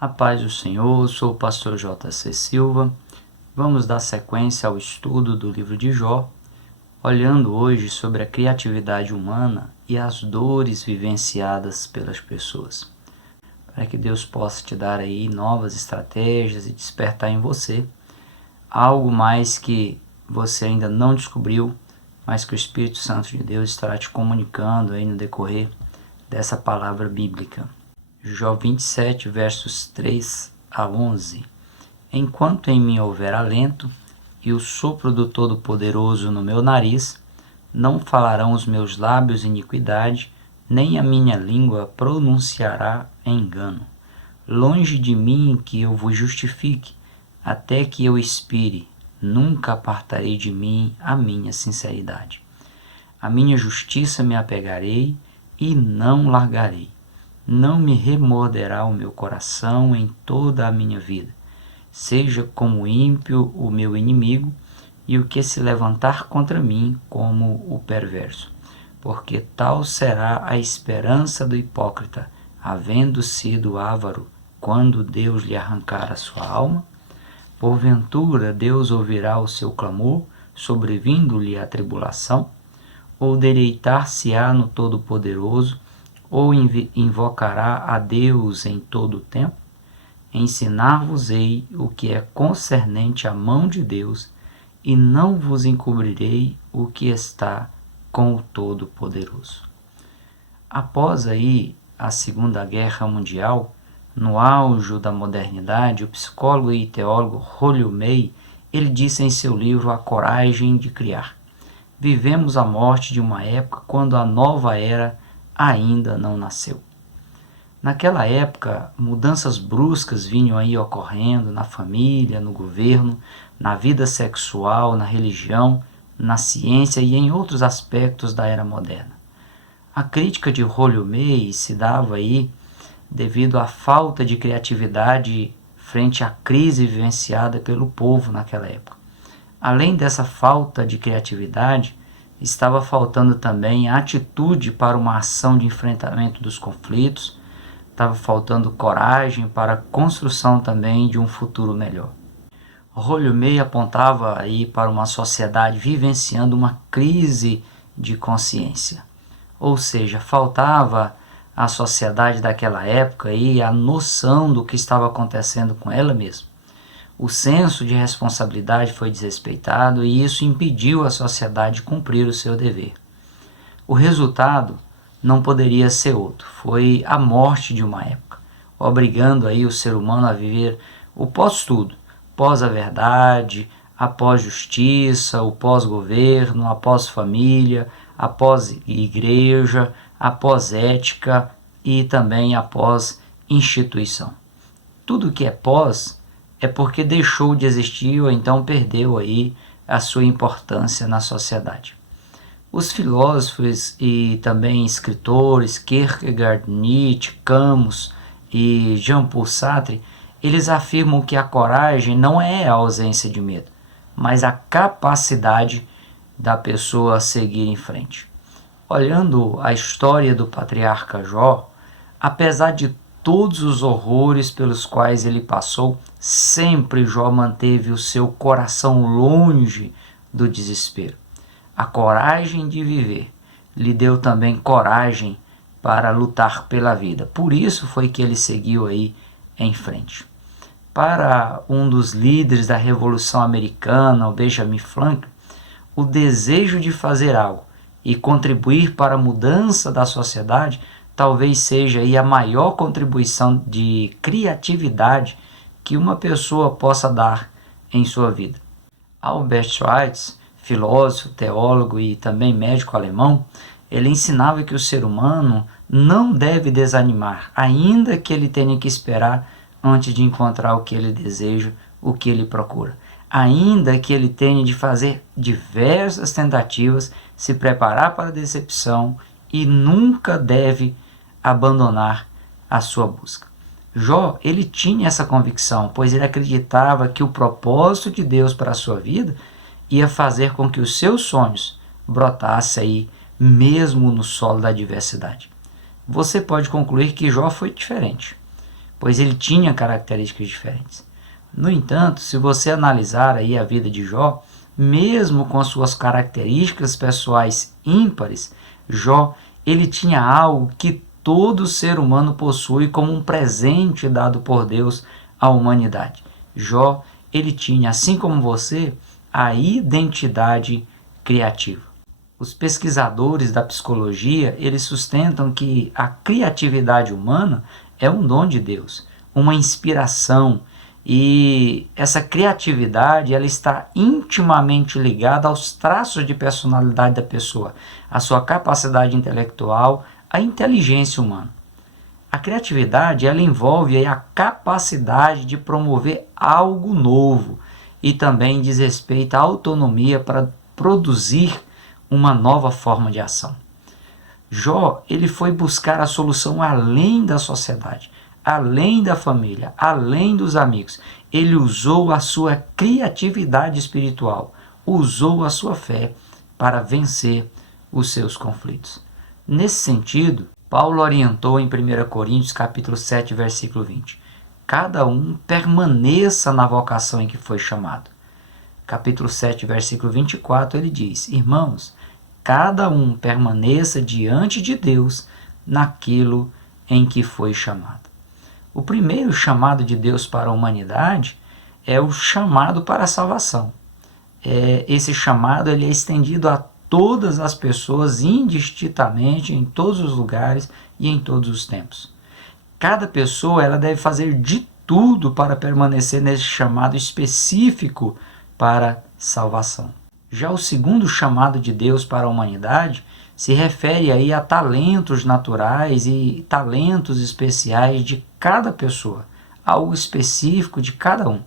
A paz do Senhor, sou o pastor J.C. Silva. Vamos dar sequência ao estudo do livro de Jó, olhando hoje sobre a criatividade humana e as dores vivenciadas pelas pessoas, para que Deus possa te dar aí novas estratégias e despertar em você algo mais que você ainda não descobriu, mas que o Espírito Santo de Deus estará te comunicando aí no decorrer dessa palavra bíblica. Jó 27, versos 3 a 11. Enquanto em mim houver alento e o sopro do Todo-Poderoso no meu nariz, não falarão os meus lábios iniquidade, nem a minha língua pronunciará engano. Longe de mim que eu vos justifique, até que eu expire, nunca apartarei de mim a minha sinceridade. A minha justiça me apegarei e não largarei. Não me remorderá o meu coração em toda a minha vida. Seja como ímpio o meu inimigo, e o que se levantar contra mim como o perverso. Porque tal será a esperança do hipócrita, havendo sido avaro, quando Deus lhe arrancar a sua alma. Porventura Deus ouvirá o seu clamor, sobrevindo-lhe a tribulação? Ou deleitar-se-á no Todo-Poderoso, ou invocará a Deus em todo o tempo? Ensinar-vos-ei o que é concernente à mão de Deus, e não vos encobrirei o que está com o Todo-Poderoso. Após aí a Segunda Guerra Mundial, no auge da modernidade, o psicólogo e teólogo Rolio May, ele disse em seu livro A Coragem de Criar: vivemos a morte de uma época quando a nova era ainda não nasceu. Naquela época, mudanças bruscas vinham aí ocorrendo na família, no governo, na vida sexual, na religião, na ciência e em outros aspectos da era moderna. A crítica de Rolio May se dava aí devido à falta de criatividade frente à crise vivenciada pelo povo naquela época. Além dessa falta de criatividade, estava faltando também a atitude para uma ação de enfrentamento dos conflitos, estava faltando coragem para a construção também de um futuro melhor. Rolio May apontava aí para uma sociedade vivenciando uma crise de consciência, ou seja, faltava à sociedade daquela época aí a noção do que estava acontecendo com ela mesma. O senso de responsabilidade foi desrespeitado e isso impediu a sociedade de cumprir o seu dever. O resultado não poderia ser outro, foi a morte de uma época, obrigando aí o ser humano a viver o pós-tudo, pós a verdade, após justiça, o pós-governo, após família, após igreja, após ética e também após instituição. Tudo que é pós é porque deixou de existir ou então perdeu aí a sua importância na sociedade. Os filósofos e também escritores Kierkegaard, Nietzsche, Camus e Jean-Paul Sartre, eles afirmam que a coragem não é a ausência de medo, mas a capacidade da pessoa seguir em frente. Olhando a história do patriarca Jó, apesar de todos os horrores pelos quais ele passou, sempre Jó manteve o seu coração longe do desespero. A coragem de viver lhe deu também coragem para lutar pela vida. Por isso foi que ele seguiu aí em frente. Para um dos líderes da Revolução Americana, o Benjamin Franklin, o desejo de fazer algo e contribuir para a mudança da sociedade talvez seja aí a maior contribuição de criatividade que uma pessoa possa dar em sua vida. Albert Schweitzer, filósofo, teólogo e também médico alemão, ele ensinava que o ser humano não deve desanimar, ainda que ele tenha que esperar antes de encontrar o que ele deseja, o que ele procura. Ainda que ele tenha de fazer diversas tentativas, se preparar para a decepção e nunca deve abandonar a sua busca. Jó, ele tinha essa convicção, pois ele acreditava que o propósito de Deus para a sua vida ia fazer com que os seus sonhos brotassem aí, mesmo no solo da adversidade. Você pode concluir que Jó foi diferente. pois ele tinha características diferentes. No entanto, se você analisar aí a vida de Jó, mesmo com suas características pessoais ímpares, Jó, ele tinha algo que todo ser humano possui como um presente dado por Deus à humanidade. Jó, ele tinha, assim como você, a identidade criativa. Os pesquisadores da psicologia, eles sustentam que a criatividade humana é um dom de Deus, uma inspiração, e essa criatividade ela está intimamente ligada aos traços de personalidade da pessoa, à sua capacidade intelectual, à inteligência humana. A criatividade ela envolve a capacidade de promover algo novo e também diz respeito à autonomia para produzir uma nova forma de ação. Jó, ele foi buscar a solução além da sociedade, além da família, além dos amigos. Ele usou a sua criatividade espiritual, usou a sua fé para vencer os seus conflitos. Nesse sentido, Paulo orientou em 1 Coríntios capítulo 7, versículo 20. Cada um permaneça na vocação em que foi chamado. Capítulo 7, versículo 24, ele diz: Irmãos, cada um permaneça diante de Deus naquilo em que foi chamado. O primeiro chamado de Deus para a humanidade é o chamado para a salvação. Esse chamado ele é estendido a todas as pessoas indistintamente, em todos os lugares e em todos os tempos. Cada pessoa ela deve fazer de tudo para permanecer nesse chamado específico para salvação. Já o segundo chamado de Deus para a humanidade se refere aí a talentos naturais e talentos especiais de cada pessoa, algo específico de cada um.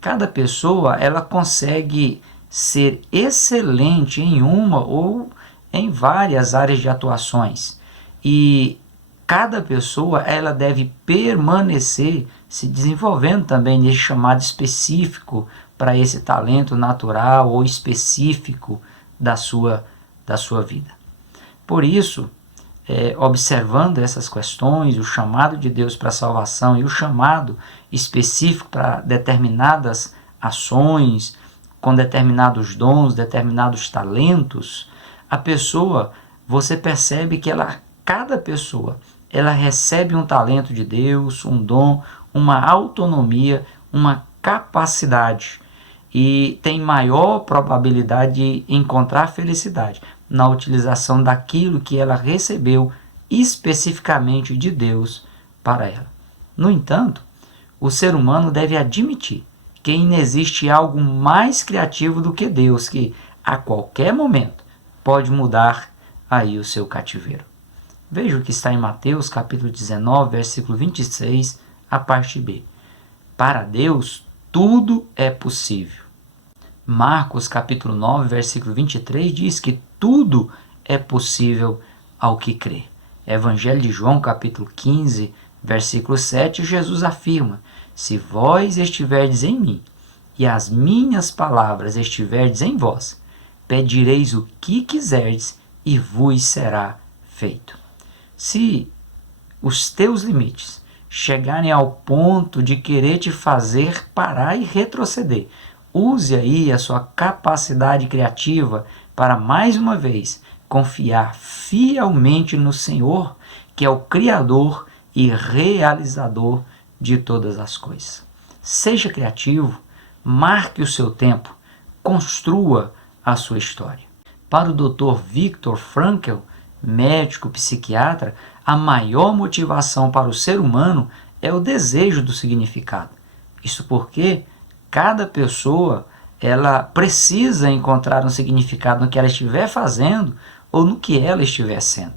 Cada pessoa ela consegue ser excelente em uma ou em várias áreas de atuações, e cada pessoa ela deve permanecer se desenvolvendo também nesse chamado específico para esse talento natural ou específico da sua vida. Por isso, observando essas questões, o chamado de Deus para a salvação e o chamado específico para determinadas ações, com determinados dons, determinados talentos, a pessoa, você percebe que cada pessoa, ela recebe um talento de Deus, um dom, uma autonomia, uma capacidade, e tem maior probabilidade de encontrar felicidade na utilização daquilo que ela recebeu especificamente de Deus para ela. No entanto, o ser humano deve admitir que ainda existe algo mais criativo do que Deus, que a qualquer momento pode mudar aí o seu cativeiro. Veja o que está em Mateus capítulo 19, versículo 26, a parte B. Para Deus, tudo é possível. Marcos capítulo 9, versículo 23 diz que tudo é possível ao que crê. Evangelho de João capítulo 15, versículo 7, Jesus afirma: se vós estiverdes em mim, e as minhas palavras estiverdes em vós, pedireis o que quiserdes, e vos será feito. Se os teus limites chegarem ao ponto de querer te fazer parar e retroceder, use aí a sua capacidade criativa para, mais uma vez, confiar fielmente no Senhor, que é o Criador e Realizador de todas as coisas. Seja criativo, marque o seu tempo, construa a sua história. Para o Dr. Viktor Frankl, médico psiquiatra, a maior motivação para o ser humano é o desejo do significado. Isso porque cada pessoa ela precisa encontrar um significado no que ela estiver fazendo ou no que ela estiver sendo.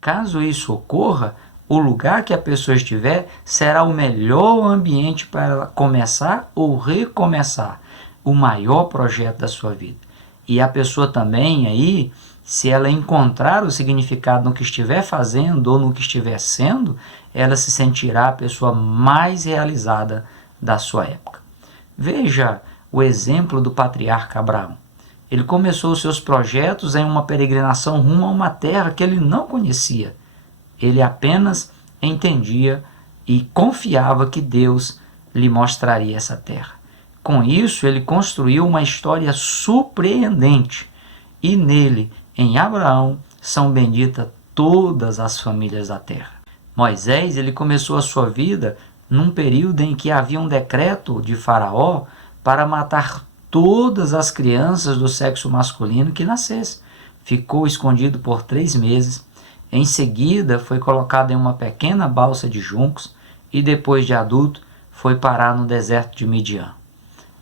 Caso isso ocorra, o lugar que a pessoa estiver será o melhor ambiente para ela começar ou recomeçar o maior projeto da sua vida. E a pessoa também aí, se ela encontrar o significado no que estiver fazendo ou no que estiver sendo, ela se sentirá a pessoa mais realizada da sua época. Veja o exemplo do patriarca Abraão. Ele começou os seus projetos em uma peregrinação rumo a uma terra que ele não conhecia. Ele apenas entendia e confiava que Deus lhe mostraria essa terra. Com isso, ele construiu uma história surpreendente, e nele, em Abraão, são benditas todas as famílias da terra. Moisés, ele começou a sua vida num período em que havia um decreto de Faraó para matar todas as crianças do sexo masculino que nascessem. Ficou escondido por 3 meses. Em seguida, foi colocado em uma pequena balsa de juncos e, depois de adulto, foi parar no deserto de Midian.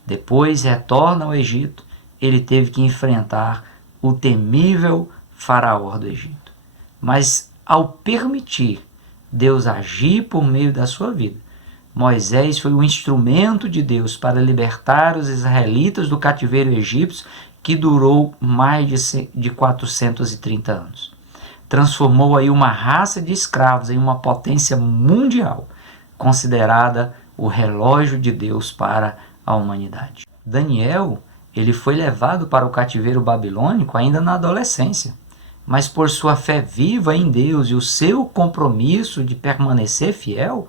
Depois retorna ao Egito. Ele teve que enfrentar o temível Faraó do Egito. Mas, ao permitir Deus agir por meio da sua vida, Moisés foi um instrumento de Deus para libertar os israelitas do cativeiro egípcio, que durou mais de 430 anos. Transformou aí uma raça de escravos em uma potência mundial, considerada o relógio de Deus para a humanidade. Daniel, ele foi levado para o cativeiro babilônico ainda na adolescência, mas por sua fé viva em Deus e o seu compromisso de permanecer fiel,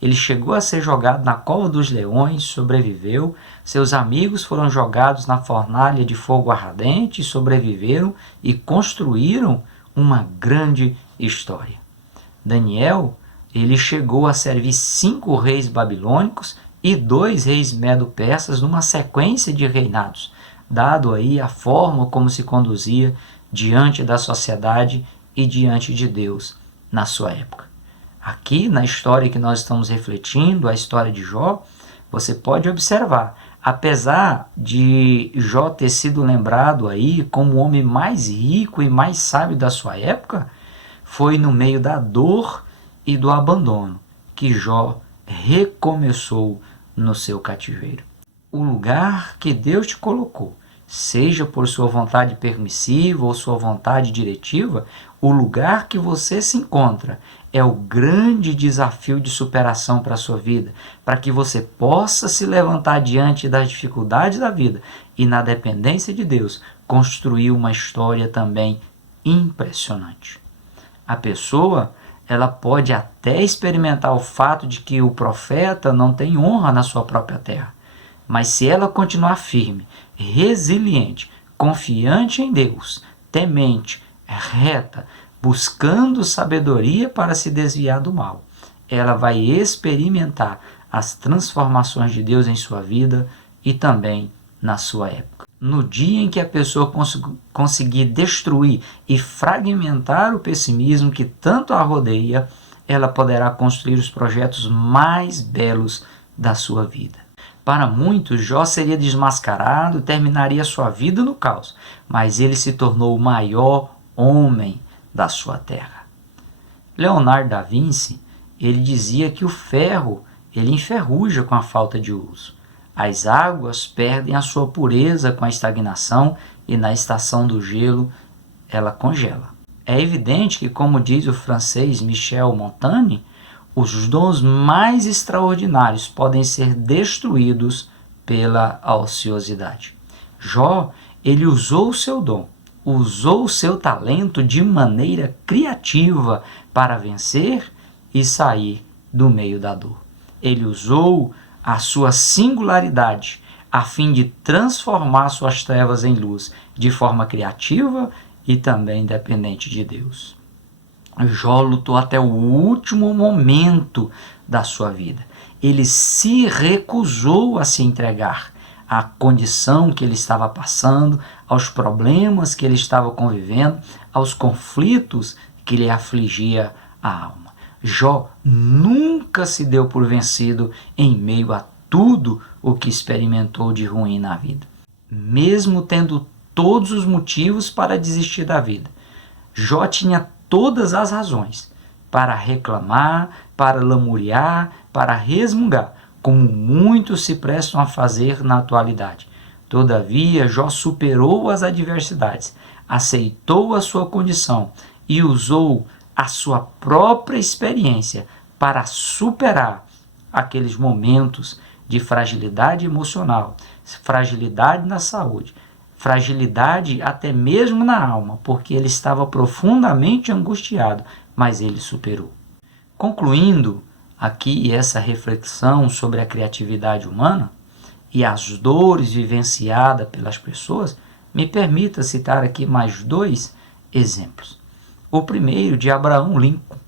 ele chegou a ser jogado na cova dos leões, sobreviveu. Seus amigos foram jogados na fornalha de fogo ardente, sobreviveram e construíram uma grande história. Daniel, ele chegou a servir 5 reis babilônicos e 2 reis medo-persas numa sequência de reinados, dado aí a forma como se conduzia diante da sociedade e diante de Deus na sua época. Aqui, na história que nós estamos refletindo, a história de Jó, você pode observar, apesar de Jó ter sido lembrado aí como o homem mais rico e mais sábio da sua época, foi no meio da dor e do abandono que Jó recomeçou no seu cativeiro. O lugar que Deus te colocou, seja por sua vontade permissiva ou sua vontade diretiva, o lugar que você se encontra é o grande desafio de superação para a sua vida, para que você possa se levantar diante das dificuldades da vida e, na dependência de Deus, construir uma história também impressionante. A pessoa, ela pode até experimentar o fato de que o profeta não tem honra na sua própria terra, mas se ela continuar firme, resiliente, confiante em Deus, temente, reta, buscando sabedoria para se desviar do mal, ela vai experimentar as transformações de Deus em sua vida e também na sua época. No dia em que a pessoa conseguir destruir e fragmentar o pessimismo que tanto a rodeia, ela poderá construir os projetos mais belos da sua vida. Para muitos, Jó seria desmascarado e terminaria sua vida no caos, mas ele se tornou o maior homem da sua terra. Leonardo da Vinci, ele dizia que o ferro, ele enferruja com a falta de uso. As águas perdem a sua pureza com a estagnação e na estação do gelo ela congela. É evidente que, como diz o francês Michel Montaigne, os dons mais extraordinários podem ser destruídos pela ociosidade. Jó, ele usou o seu dom, usou o seu talento de maneira criativa para vencer e sair do meio da dor. Ele usou a sua singularidade a fim de transformar suas trevas em luz de forma criativa e também dependente de Deus. Jó lutou até o último momento da sua vida. Ele se recusou a se entregar à condição que ele estava passando, aos problemas que ele estava convivendo, aos conflitos que lhe afligia a alma. Jó nunca se deu por vencido em meio a tudo o que experimentou de ruim na vida. Mesmo tendo todos os motivos para desistir da vida, Jó tinha todas as razões para reclamar, para lamuriar, para resmungar, como muitos se prestam a fazer na atualidade. Todavia, Jó superou as adversidades, aceitou a sua condição e usou a sua própria experiência para superar aqueles momentos de fragilidade emocional, fragilidade na saúde, fragilidade até mesmo na alma, porque ele estava profundamente angustiado, mas ele superou. Concluindo aqui essa reflexão sobre a criatividade humana e as dores vivenciadas pelas pessoas, me permita citar aqui mais 2 exemplos. O primeiro de Abraham Lincoln,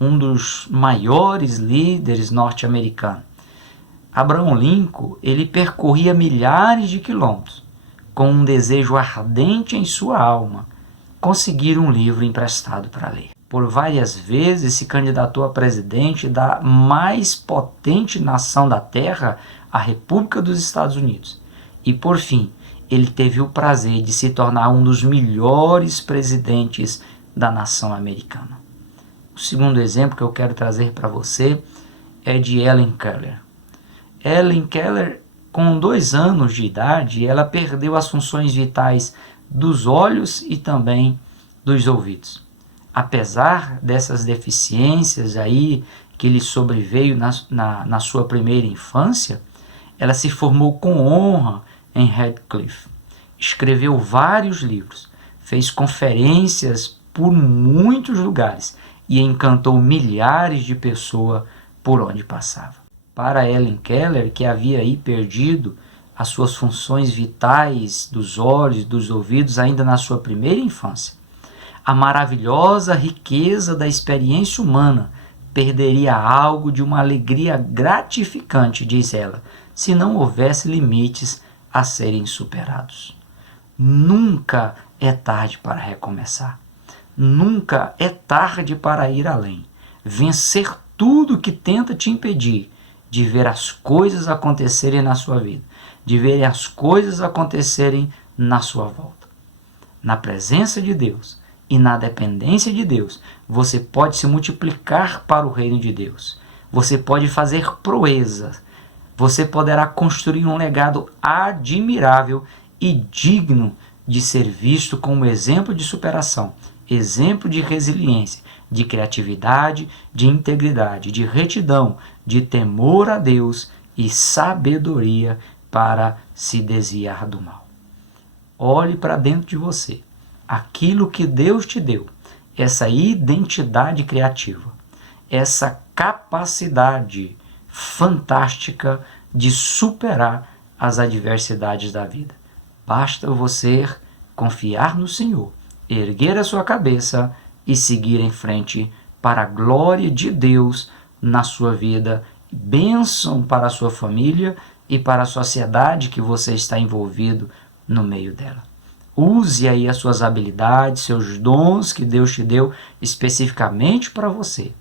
um dos maiores líderes norte-americanos. Abraham Lincoln, ele percorria milhares de quilômetros com um desejo ardente em sua alma, conseguir um livro emprestado para ler. Por várias vezes se candidatou a presidente da mais potente nação da Terra, a República dos Estados Unidos. E por fim, ele teve o prazer de se tornar um dos melhores presidentes da nação americana. O segundo exemplo que eu quero trazer para você é de Helen Keller. Helen Keller, com 2 anos de idade, ela perdeu as funções vitais dos olhos e também dos ouvidos. Apesar dessas deficiências aí que lhe sobreveio na sua primeira infância, ela se formou com honra em Radcliffe. Escreveu vários livros, fez conferências por muitos lugares e encantou milhares de pessoas por onde passava. Para Helen Keller, que havia aí perdido as suas funções vitais dos olhos e dos ouvidos ainda na sua primeira infância, a maravilhosa riqueza da experiência humana perderia algo de uma alegria gratificante, diz ela, se não houvesse limites a serem superados. Nunca é tarde para recomeçar. Nunca é tarde para ir além. Vencer tudo que tenta te impedir de ver as coisas acontecerem na sua vida, de ver as coisas acontecerem na sua volta. Na presença de Deus e na dependência de Deus, você pode se multiplicar para o reino de Deus. Você pode fazer proezas. Você poderá construir um legado admirável e digno de ser visto como exemplo de superação, exemplo de resiliência, de criatividade, de integridade, de retidão, de temor a Deus e sabedoria para se desviar do mal. Olhe para dentro de você. Aquilo que Deus te deu, essa identidade criativa, essa capacidade fantástica de superar as adversidades da vida. Basta você confiar no Senhor, erguer a sua cabeça e seguir em frente para a glória de Deus na sua vida, bênção para a sua família e para a sociedade que você está envolvido no meio dela. Use aí as suas habilidades, seus dons que Deus te deu especificamente para você.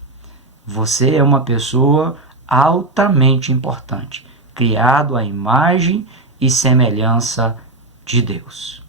Você é uma pessoa altamente importante, criado à imagem e semelhança de Deus.